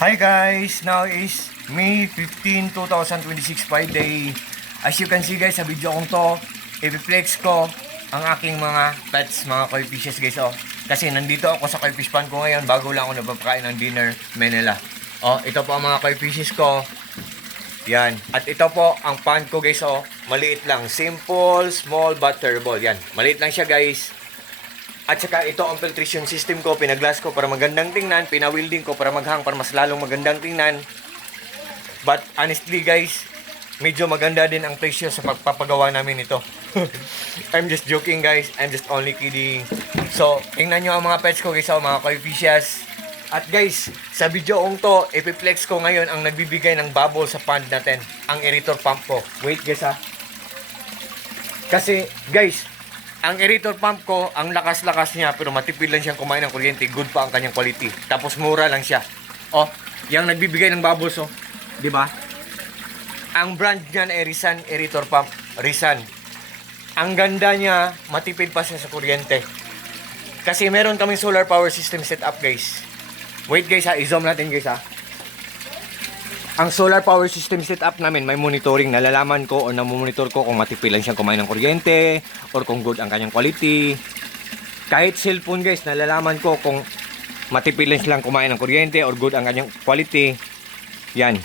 Hi guys! Now is May 15, 2026 Friday. As you can see guys, sa video kong to, i-flex ko ang aking mga pets, mga koi fishes guys. Oh. Kasi nandito ako sa koi fish pond ko ngayon bago lang ako nagpapakain ng dinner Manila. Oh, ito po ang mga koi fishes ko. Yan. At ito po ang pond ko guys. Oh. Maliit lang. Simple, small, but terrible. Yan. Maliit lang siya guys. At saka ito ang filtration system ko, pinaglas ko para magandang tingnan, pinawilding ko para maghang para mas lalong magandang tingnan. But honestly guys, medyo maganda din ang presyo sa pagpapagawa namin ito. I'm just joking guys, I'm just only kidding. So, tingnan nyo ang mga pets ko guys, mga koi fishes. At guys, sa video kong to, ipiplex ko ngayon ang nagbibigay ng bubble sa pond natin, ang aerator pump ko. Wait guys ha. Kasi guys, ang aerator pump ko, ang lakas-lakas niya, pero matipid lang siyang kumain ng kuryente. Good pa ang kanyang quality. Tapos mura lang siya. Oh, yung nagbibigay ng bubbles, oh. Di ba? Ang brand niya ay Risan aerator pump. Risan. Ang ganda niya, matipid pa siya sa kuryente. Kasi meron kaming solar power system setup, guys. Wait, guys, ha. I-zoom natin, guys, ha. Ang solar power system setup namin, may monitoring. Nalalaman ko o namomonitor ko kung matipid lang siyang kumain ng kuryente or kung good ang kanyang quality. Kahit cellphone guys, nalalaman ko kung matipid lang silang kumain ng kuryente or good ang kanyang quality. Yan.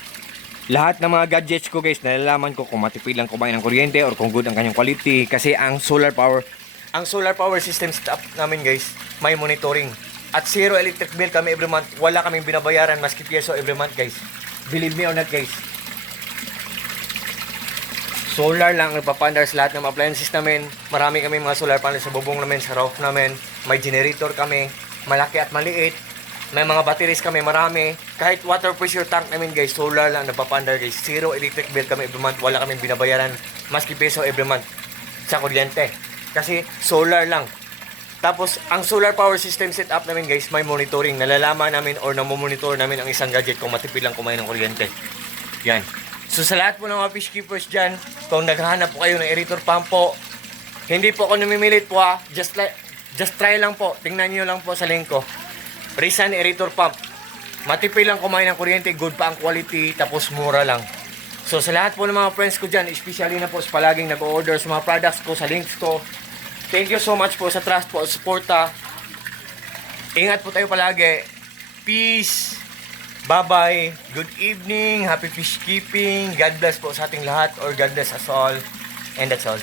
Lahat ng mga gadgets ko guys, nalalaman ko kung matipid lang kumain ng kuryente or kung good ang kanyang quality. Kasi ang solar power system setup namin guys, may monitoring. At zero electric bill kami every month. Wala kaming binabayaran maski piyeso every month guys. Believe me or not guys. Solar lang nagpapandar sa lahat ng appliances namin. Marami kami mga solar panels sa bubong namin, sa roof namin. May generator kami, malaki at maliit. May mga batteries kami, marami. Kahit water pressure tank namin guys, solar lang nagpapandar guys. Zero electric bill kami every month. Wala kaming binabayaran maski peso every month sa kuryente. Kasi solar lang. Tapos, ang solar power system setup namin guys, may monitoring. Nalalaman namin or namomonitor namin ang isang gadget kung matipid lang kumain ng kuryente. Yan. So, sa lahat po ng mga fish keepers dyan, kung naghahanap po kayo ng aerator pump po, hindi po ako namimilit po ha. Just try lang po. Tingnan nyo lang po sa link ko. Risan aerator pump. Matipid lang kumain ng kuryente, good pa ang quality, tapos mura lang. So, sa lahat po ng mga friends ko dyan, especially na po sa palaging nag-order sa mga products ko, sa links ko, thank you so much po sa trust po, suporta. Ingat po tayo palagi. Peace. Bye-bye. Good evening. Happy fish keeping. God bless po sa ating lahat or God bless us all. And that's all.